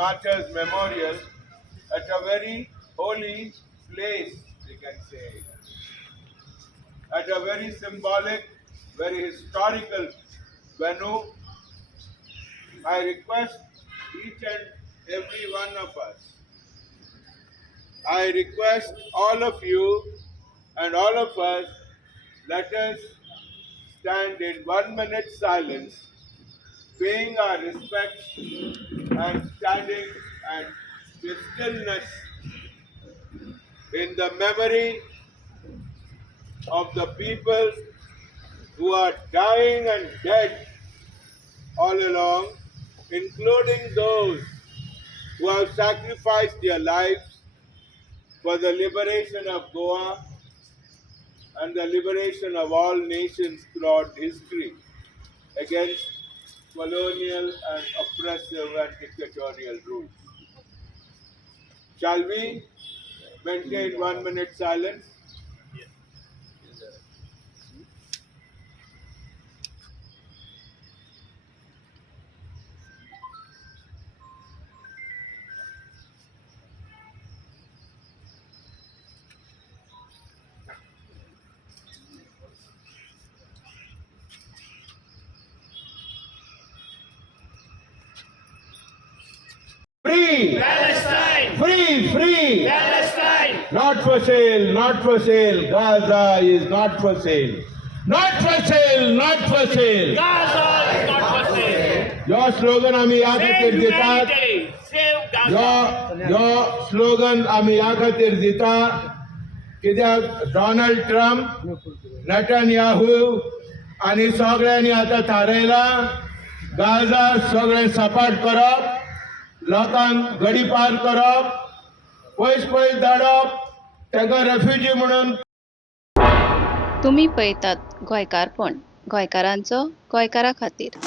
martyrs' memorial at a very holy place, we can say, at a very symbolic, very historical venue. I request each and every one of us, I request all of you and all of us, let us stand in 1 minute silence, paying our respects and standing and with stillness in the memory of the people who are dying and dead all along, including those who have sacrificed their lives for the liberation of Goa and the liberation of all nations throughout history against colonial and oppressive and dictatorial rule. Shall we maintain 1 minute silence? Free Palestine! Free Palestine! Not for sale, not for sale. Gaza is not for sale. Not for sale, not for sale. Gaza is not for sale! Your slogan आम्ही या Save खातीर दितात. humanity! Save Gaza! Your slogan आम्ही या खातीर दिता कित्याक Donald Trump, Netanyahu आनी सगळ्यांनी आता थारायला गाजा सगळे सपाट करप, लोकांक गडी पार करप, पयस धाडप, ताका रेफ्युजी म्हणून. तुम्ही पळयतात गोंयकारपण, गोंयकारांचो गोंयकारा खातीर.